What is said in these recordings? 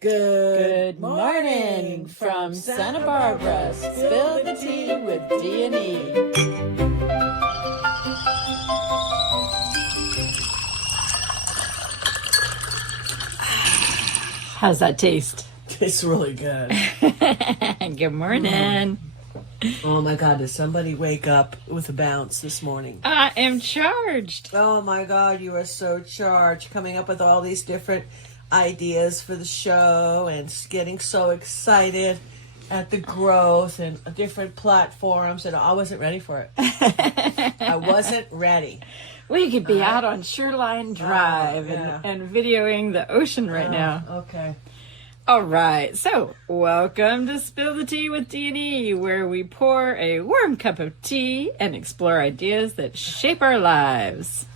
Good morning from Santa Barbara. Spill the tea with D&E. How's that taste? It's really good. Good morning. Oh my God, did somebody wake up with a bounce this morning? I am charged. Oh my God, you are so charged. Coming up with all these different ideas for the show and getting so excited at the growth and different platforms, and I wasn't ready for it. I wasn't ready. We could be out on Shoreline Drive and videoing the ocean right now. Okay. All right, so welcome to Spill the Tea with D&E, where we pour a warm cup of tea and explore ideas that shape our lives.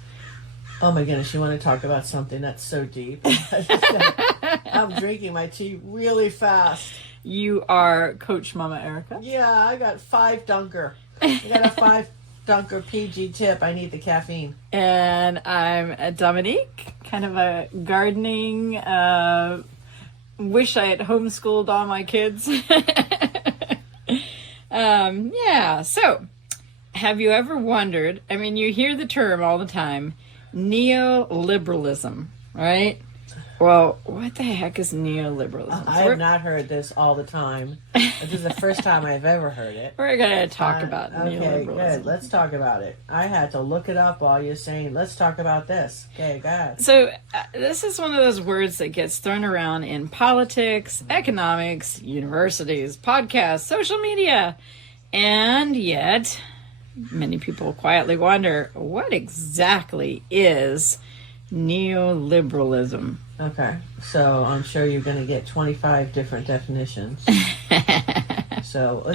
Oh my goodness, you want to talk about something that's so deep? I'm drinking my tea really fast. You are Coach Mama Erica? Yeah, I got 5 Dunker. I got a 5 Dunker PG tip. I need the caffeine. And I'm Dominique, kind of a gardening, wish I had homeschooled all my kids. So have you ever wondered, I mean, you hear the term all the time, neoliberalism, right? Well, what the heck is neoliberalism? I have not heard this all the time. This is the first time I've ever heard it. We're going to talk about neoliberalism. Okay, good. Let's talk about it. I had to look it up while you're saying, let's talk about this. Okay, go ahead. So this is one of those words that gets thrown around in politics, economics, universities, podcasts, social media. And yet, many people quietly wonder, what exactly is neoliberalism? Okay, so I'm sure you're going to get 25 different definitions. So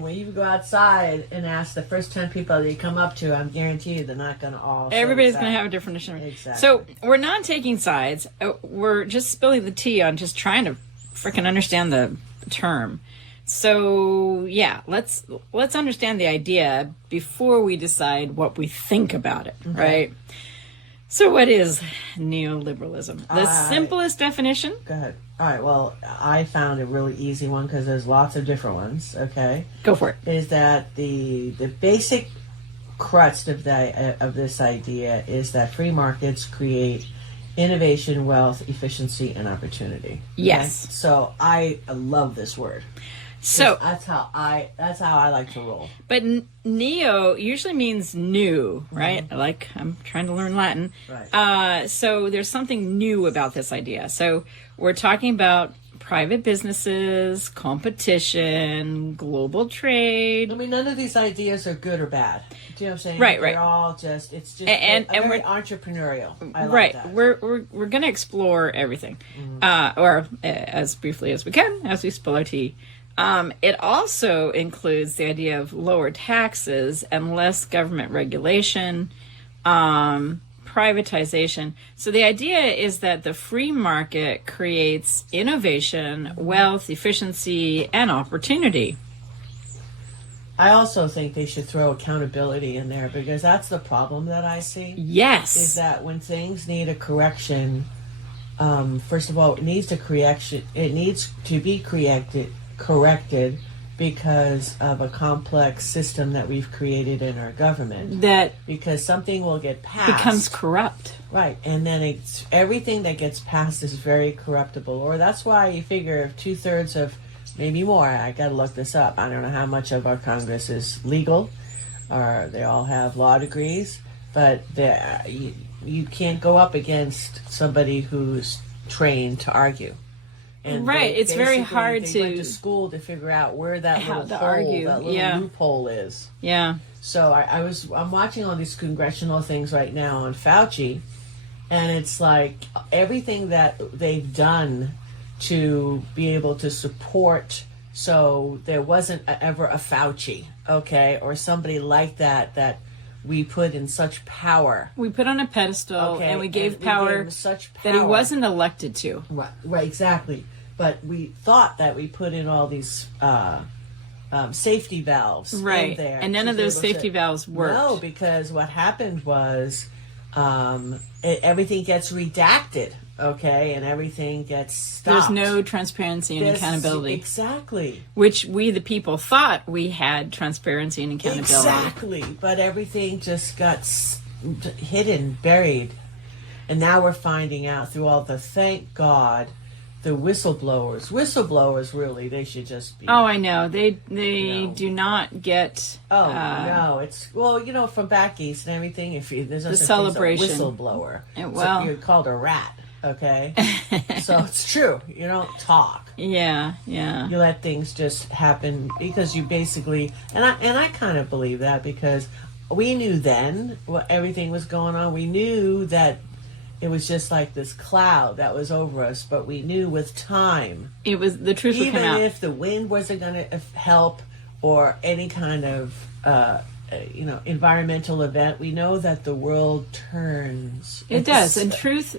when you go outside and ask the first 10 people that you come up to, I'm guaranteed they're not going to all say Everybody's exactly. going to have a different definition. Exactly. So we're not taking sides. We're just spilling the tea on just trying to freaking understand the term. So yeah, let's understand the idea before we decide what we think about it, right? So what is neoliberalism? The simplest definition? Go ahead. All right, well, I found a really easy one because there's lots of different ones, okay? Go for it. Is that the basic crux of this idea is that free markets create innovation, wealth, efficiency, and opportunity. Yes. Okay? So I love this word. So that's how I like to roll. But neo usually means new, right? Mm-hmm. I'm trying to learn Latin. Right. So there's something new about this idea. So we're talking about private businesses, competition, global trade. I mean, none of these ideas are good or bad. Do you know what I'm saying? Right. They're all just, it's just and very we're entrepreneurial. I like right. that. We're going to explore everything, or as briefly as we can, as we spill our tea. It also includes the idea of lower taxes and less government regulation, privatization. So the idea is that the free market creates innovation, wealth, efficiency, and opportunity. I also think they should throw accountability in there because that's the problem that I see. Yes. Is that when things need a correction, first of all, it needs to be corrected because of a complex system that we've created in our government. Because something will get passed. Becomes corrupt. Right. And then everything that gets passed is very corruptible. Or that's why you figure if 2/3 of, maybe more, I got to look this up. I don't know how much of our Congress is legal, or they all have law degrees, but you can't go up against somebody who's trained to argue. And right, it's very hard they went to school to figure out where that little loophole is. Yeah. So I'm watching all these congressional things right now on Fauci, and it's like everything that they've done to be able to support. So there wasn't ever a Fauci, okay, or somebody like that we put in such power. We put on a pedestal, and we gave power such power that he wasn't elected to. Right, exactly. But we thought that we put in all these safety valves in there. And none of those safety valves worked. No, because what happened was everything gets redacted. okay, and everything gets There's stopped. no transparency and accountability. Exactly. Which we, the people, thought we had transparency and accountability. Exactly. But everything just got hidden, buried. And now we're finding out through all the, thank God, the whistleblowers really, they should just be. Oh, I know. They do not get. No, it's, well, from back east and everything, if you, there's no the such celebration. thing as a whistleblower. Well, so you're called a rat, okay? So it's true. You don't talk. Yeah. You let things just happen because you basically, and I kind of believe that because we knew then what everything was going on. We knew that it was just like this cloud that was over us, but we knew with time, it was the truth would come out. even if the wind wasn't going to help or any kind of environmental event, we know that the world turns. It does, and truth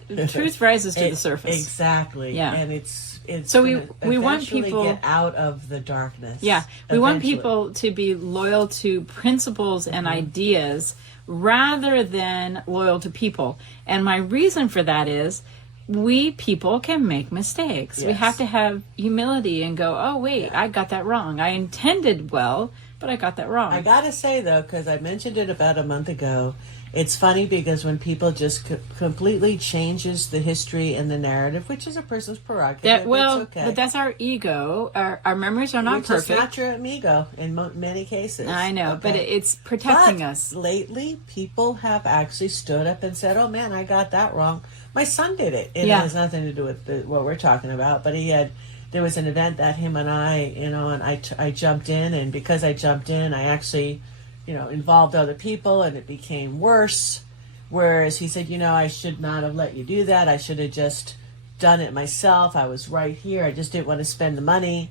rises to the surface. Exactly. Yeah. And it's so we want people get out of the darkness. Yeah, we want people to be loyal to principles and ideas rather than loyal to people. And my reason for that is we people can make mistakes. Yes. We have to have humility and go, oh, wait, I got that wrong. I intended well, but I got that wrong. I got to say, though, because I mentioned it about a month ago, it's funny because when people just completely changes the history and the narrative, which is a person's prerogative, it's okay. But that's our ego. Our memories are not perfect. It's not your ego in many cases. I know, okay? but it's protecting us. Lately, people have actually stood up and said, oh, man, I got that wrong. My son did it. It Yeah. has nothing to do with what we're talking about, but there was an event that him and I, and I jumped in, and because I jumped in, I actually, involved other people, and it became worse. Whereas he said, I should not have let you do that. I should have just done it myself. I was right here. I just didn't want to spend the money.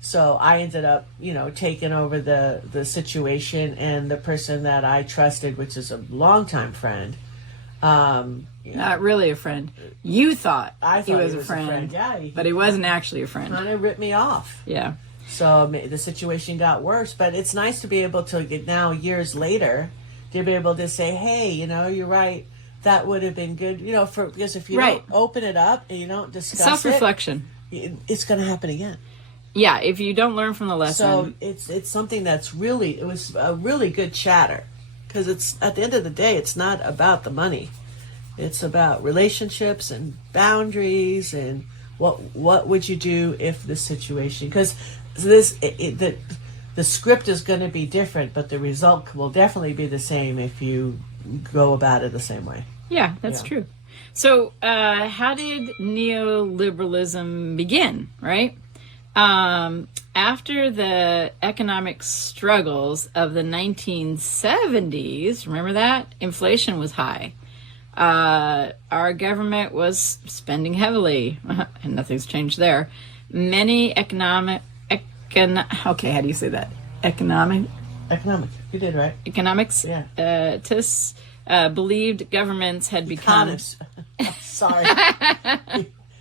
So I ended up, taking over the situation, and the person that I trusted, which is a longtime friend. Not really a friend. You thought I thought he was a friend. Yeah, but he wasn't actually a friend. Kind of ripped me off. Yeah. So the situation got worse, but it's nice to be able to get now years later to be able to say, hey, you're right. That would have been good, because if you don't open it up and you don't discuss self-reflection, it's going to happen again. Yeah, if you don't learn from the lesson. So it's something it was a really good chatter, because it's at the end of the day, it's not about the money. It's about relationships and boundaries and what would you do if this situation, because the script is going to be different, but the result will definitely be the same if you go about it the same way. Yeah, that's true. So how did neoliberalism begin, right? After the economic struggles of the 1970s, remember that? Inflation was high. Our government was spending heavily, and nothing's changed there. Many how do you say that? Economic. You did right. Economics. Yeah. Believed governments had become. Sorry.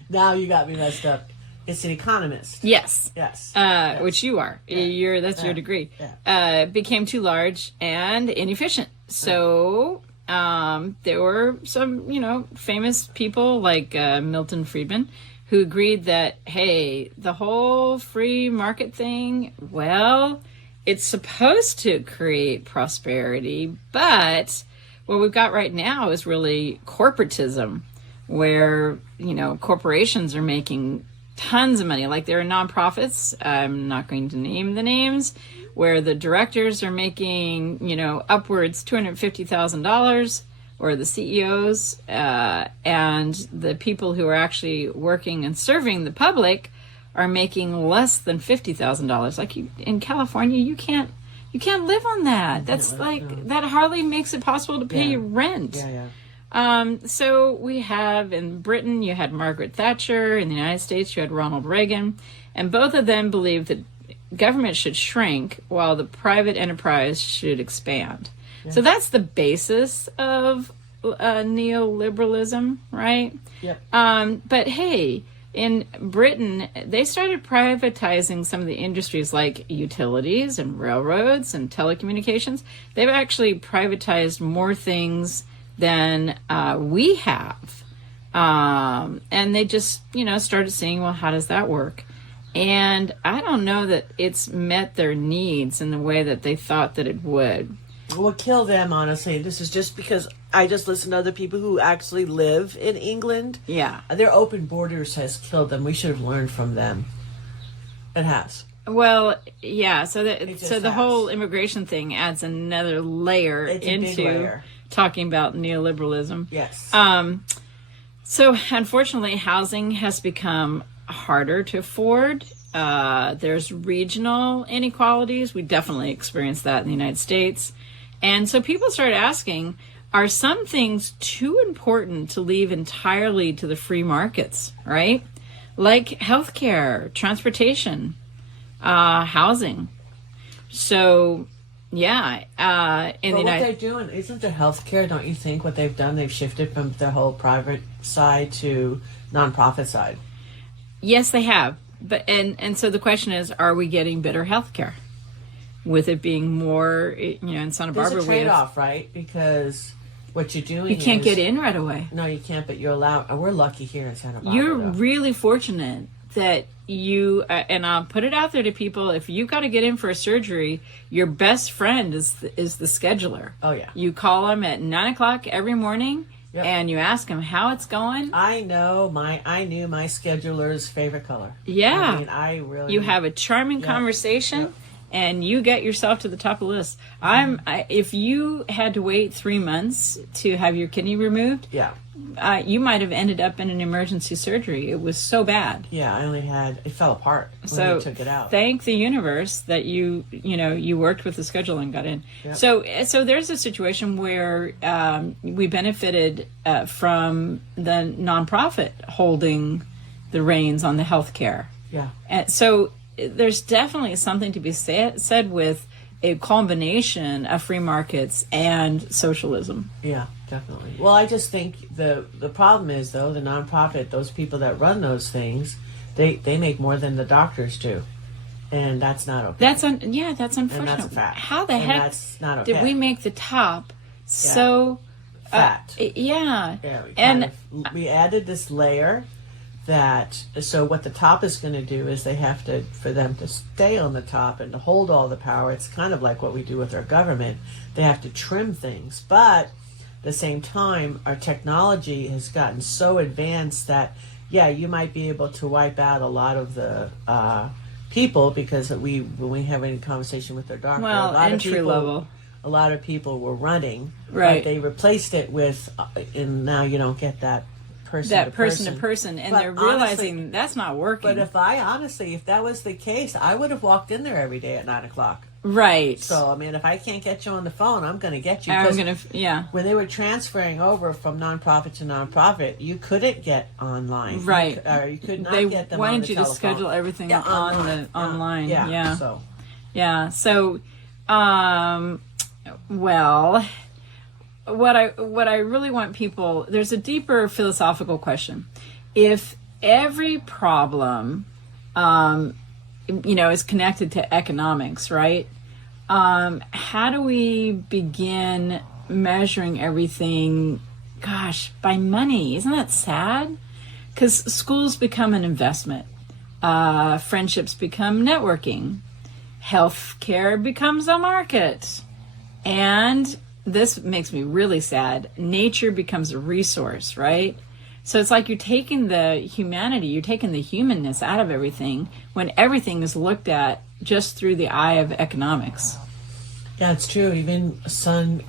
Now you got me messed up. It's an economist. Yes. Yes. Which you are. Yeah. That's your degree. Yeah. Became too large and inefficient. So there were some, famous people like Milton Friedman who agreed that, hey, the whole free market thing, well, it's supposed to create prosperity, but what we've got right now is really corporatism, where, corporations are making tons of money. Like there are nonprofits, I'm not going to name the names, where the directors are making, upwards $250,000, or the CEOs, and the people who are actually working and serving the public are making less than $50,000. Like in California, you can't live on that. That's that hardly makes it possible to pay rent. So we have in Britain, you had Margaret Thatcher. In the United States, you had Ronald Reagan, and both of them believed that government should shrink while the private enterprise should expand. So that's the basis of neoliberalism, right? Yep. But hey, in Britain, they started privatizing some of the industries like utilities and railroads and telecommunications. They've actually privatized more things than we have. And they just, started seeing, well, how does that work? And I don't know that it's met their needs in the way that they thought that it would. What killed them, honestly, this is just because I just listen to other people who actually live in England. Yeah. Their open borders has killed them. We should have learned from them. It has. Well, yeah. So the whole immigration thing adds another layer into talking about neoliberalism. Yes. So unfortunately, housing has become harder to afford. There's regional inequalities. We definitely experienced that in the United States. And so people started asking, are some things too important to leave entirely to the free markets, right? Like healthcare, transportation, housing. So, yeah. But what they're doing, isn't the healthcare, don't you think, what they've done? They've shifted from the whole private side to nonprofit side. Yes, they have. But and so the question is, are we getting better healthcare? With it being more, in Santa Barbara, there's a trade-off, right? Because what you're doing, you can't get in right away. No, you can't. But you're allowed. We're lucky here in Santa Barbara. You're really fortunate that you, and I'll put it out there to people: if you got to get in for a surgery, your best friend is the scheduler. Oh yeah. You call them at 9:00 every morning. Yep. And you ask them how it's going. I knew my scheduler's favorite color. Yeah. I really. You have a charming conversation. Yep. And you get yourself to the top of the list. If you had to wait 3 months to have your kidney removed, you might have ended up in an emergency surgery. It was so bad. Yeah, it fell apart when they took it out. Thank the universe that you worked with the schedule and got in. Yep. So there's a situation where we benefited from the nonprofit holding the reins on the healthcare. Yeah. And so there's definitely something to be said with a combination of free markets and socialism. Yeah, definitely. Well, I just think the problem is, though, the nonprofit, those people that run those things, they make more than the doctors do. And that's not okay. That's unfortunate. And that's a fact. How the heck that's not okay. did we make the top so fat? Yeah. We added this layer so what the top is going to do is they have to, for them to stay on the top and to hold all the power, it's kind of like what we do with our government. They have to trim things. But at the same time, our technology has gotten so advanced that, you might be able to wipe out a lot of the people, because when we have any conversation with their doctor, a lot of people were running. Right. But they replaced it with, and now you don't get that person to person, and they're realizing that's not working. But if that was the case, I would have walked in there every day at 9:00. Right. So if I can't get you on the phone, I'm going to get you. When they were transferring over from nonprofit to nonprofit, you couldn't get online. Right. You could not get them on the telephone. They wanted you to schedule everything online. Yeah. So, well. What I really want people, there's a deeper philosophical question. If every problem, is connected to economics, right? How do we begin measuring everything, by money? Isn't that sad? Because schools become an investment. Friendships become networking. Healthcare becomes a market. And this makes me really sad. Nature becomes a resource, right? So it's like you're taking the humanity, you're taking the humanness out of everything when everything is looked at just through the eye of economics. Yeah, it's true. Even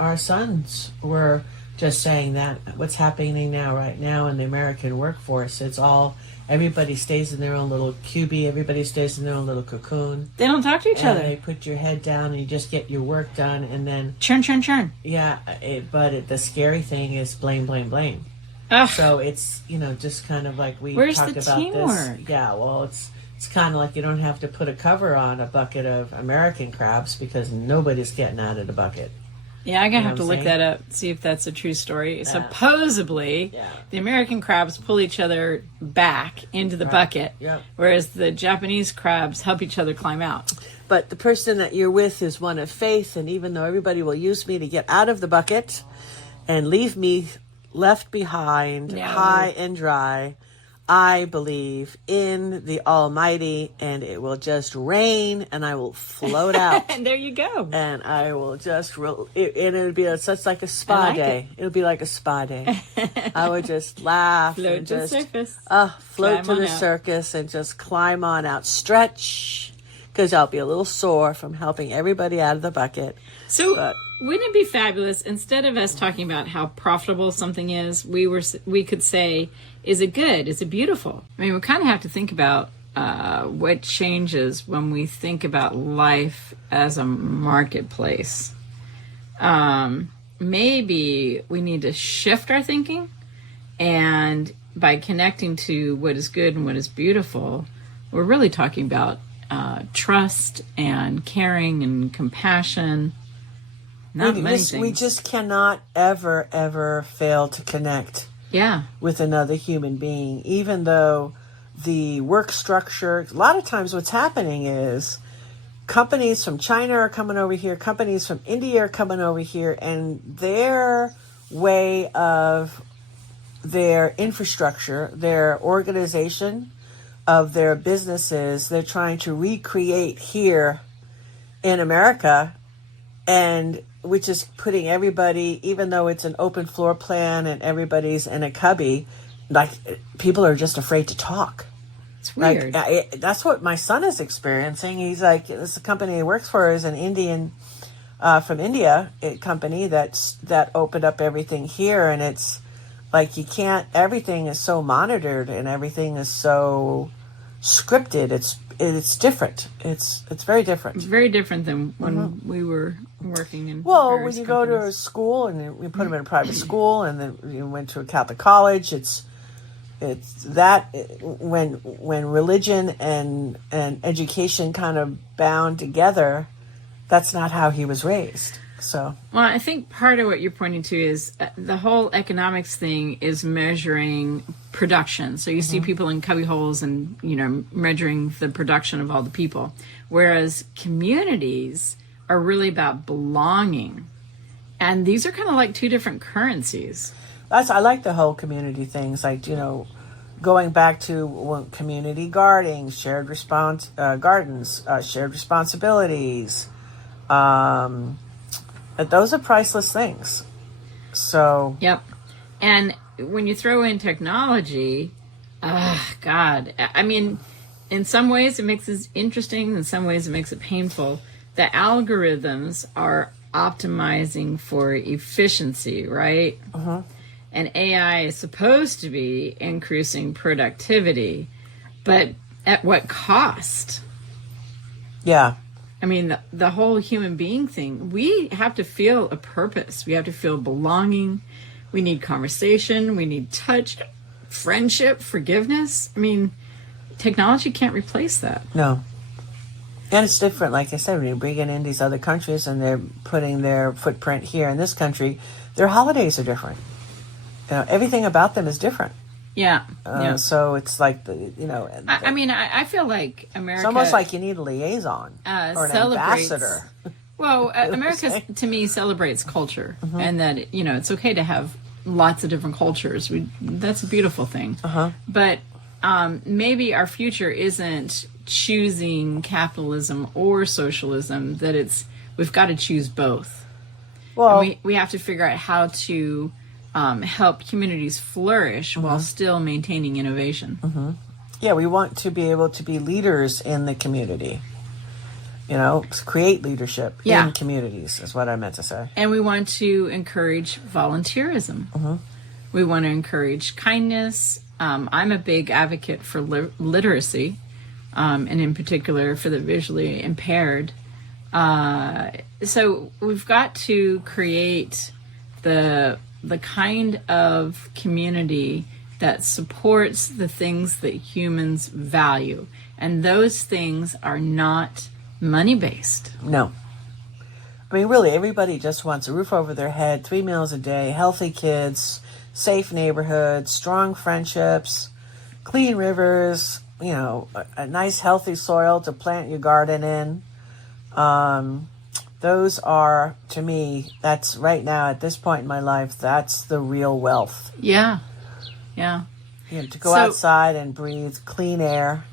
our sons were just saying that what's happening right now in the American workforce, it's all, everybody stays in their own little cubie, everybody stays in their own little cocoon. They don't talk to each other. They put your head down and you just get your work done, and then churn. Yeah, but the scary thing is blame. Ugh. So it's, just kind of like we Where's talked the about teamwork? This. Yeah, well, it's kind of like you don't have to put a cover on a bucket of American crabs because nobody's getting out of the bucket. Yeah, I'm going to have to look that up, see if that's a true story. Yeah. Supposedly, the American crabs pull each other back into the bucket, whereas the Japanese crabs help each other climb out. But the person that you're with is one of faith, and even though everybody will use me to get out of the bucket and leave me left behind, No. high and dry. I believe in the Almighty, and it will just rain, and I will float out. And there you go. And I will just, and it'll be such like a spa day. It'll be like a spa day. I would just laugh Float and to the just surface. float Climb to on the out. circus and just climb on out, stretch, because I'll be a little sore from helping everybody out of the bucket. So But- wouldn't it be fabulous, instead of us talking about how profitable something is, we could say, is it good? Is it beautiful? I mean, we kind of have to think about what changes when we think about life as a marketplace. Maybe we need to shift our thinking, and by connecting to what is good and what is beautiful, we're really talking about trust and caring and compassion. Not many things. We just cannot ever fail to connect with another human being, even though the work structure, a lot of times what's happening is companies from China are coming over here, companies from India are coming over here, and their way of their infrastructure, their organization of their businesses, they're trying to recreate here in America, and which is putting everybody, even though it's an open floor plan and everybody's in a cubby, like people are just afraid to talk. It's weird. Like, that's what my son is experiencing. He's like, this company he works for is an Indian, from India, a company that opened up everything here, and it's like you can't. Everything is so monitored and everything is so scripted. It's different. It's very different. It's very different than when we were working in. Well, when various you go to a companies. school and we put them in a private school, and then you went to a Catholic college, it's that when religion and education kind of bound together, that's not how he was raised. So, Well, I think part of what you're pointing to is the whole economics thing is measuring production. So you see people in cubby holes and, measuring the production of all the people. Whereas communities are really about belonging. And these are kind of like two different currencies. I like the whole community things, like, going back to community gardening, shared gardens, shared responsibilities. Those are priceless things. So, Yep. And when you throw in technology, God, I mean, in some ways it makes it interesting, in some ways it makes it painful. The algorithms are optimizing for efficiency, right? And AI is supposed to be increasing productivity, but at what cost? yeah. I mean, the whole human being thing, we have to feel a purpose. We have to feel belonging. We need conversation. We need touch, friendship, forgiveness. I mean, technology can't replace that. No. And it's different, like I said, when you bring it in these other countries and they're putting their footprint here in this country, their holidays are different. Everything about them is different. Yeah. So it's like, I mean, I feel like America... it's almost like you need a liaison or an celebrates- ambassador. Well, America, to me, celebrates culture. And that, it's okay to have lots of different cultures. That's a beautiful thing. But maybe our future isn't choosing capitalism or socialism, that we've got to choose both. Well, And we have to figure out how to help communities flourish while still maintaining innovation. yeah, we want to be able to be leaders in the community. Create leadership in communities is what I meant to say. And we want to encourage volunteerism. We want to encourage kindness. I'm a big advocate for literacy, and in particular for the visually impaired. So we've got to create the kind of community that supports the things that humans value. And those things are not money-based. No. I mean, really, everybody just wants a roof over their head, 3 meals a day, healthy kids, safe neighborhoods, strong friendships, clean rivers, a nice, healthy soil to plant your garden in. those are, to me, that's right now at this point in my life, that's the real wealth. Yeah. To go outside and breathe clean air.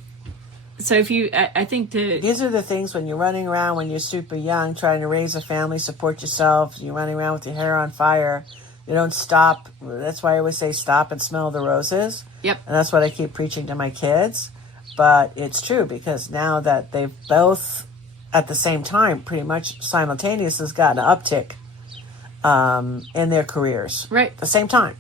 So if you, I think these are the things when you're running around when you're super young, trying to raise a family, support yourself, you're running around with your hair on fire. You don't stop. That's why I always say stop and smell the roses. Yep. And that's what I keep preaching to my kids. But it's true because now that they've both at the same time, pretty much simultaneously, has gotten an uptick in their careers. Right. At the same time.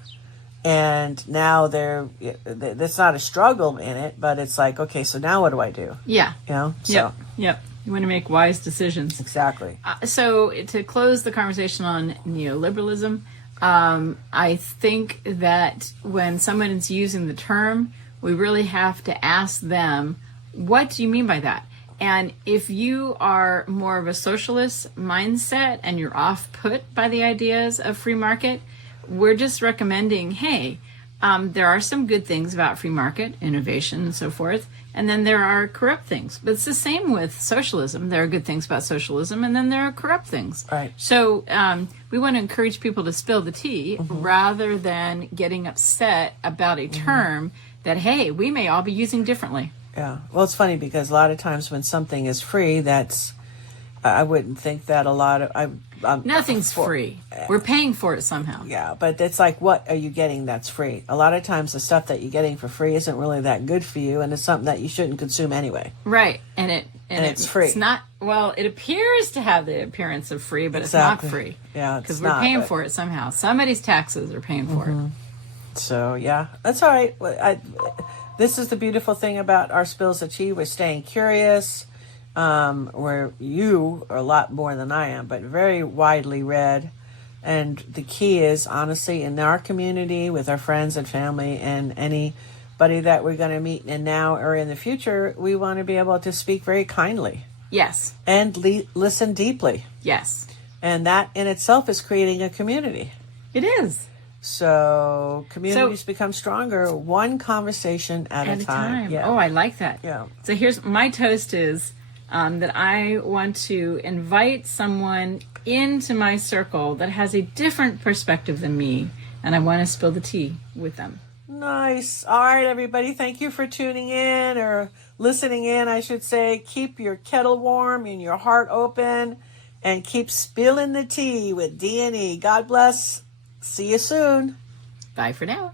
And now there's not a struggle in it, but it's like, okay, so now what do I do? Yeah. You know? So. Yep. You want to make wise decisions. Exactly. So to close the conversation on neoliberalism, I think that when someone is using the term, we really have to ask them, what do you mean by that? And if you are more of a socialist mindset and you're off put by the ideas of free market, we're just recommending, hey, there are some good things about free market, innovation and so forth, and then there are corrupt things. But it's the same with socialism. There are good things about socialism, and then there are corrupt things. Right. So we want to encourage people to spill the tea rather than getting upset about a term that, hey, we may all be using differently. Yeah. Well, it's funny because a lot of times when something is free, that's, I wouldn't think that a lot of, nothing's free. We're paying for it somehow. Yeah, but it's like, what are you getting that's free? A lot of times the stuff that you're getting for free isn't really that good for you, and it's something that you shouldn't consume anyway. Right. And it's free. It's not, well, it appears to have the appearance of free, but Exactly. it's not free. Yeah, because we're paying for it somehow. Somebody's taxes are paying for it. So, yeah, that's all right. This is the beautiful thing about our Spills of Tea. We're staying curious. Where you are a lot more than I am, but very widely read. And the key is, honestly, in our community, with our friends and family and anybody that we're going to meet in now or in the future, we want to be able to speak very kindly. Yes. And listen deeply. Yes. And that in itself is creating a community. It is. So communities become stronger one conversation at a time. Yeah. Oh, I like that. Yeah. So here's my toast is that I want to invite someone into my circle that has a different perspective than me, and I want to spill the tea with them. Nice. All right, everybody. Thank you for tuning in or listening in, I should say. Keep your kettle warm and your heart open, and keep spilling the tea with D&E. God bless. See you soon. Bye for now.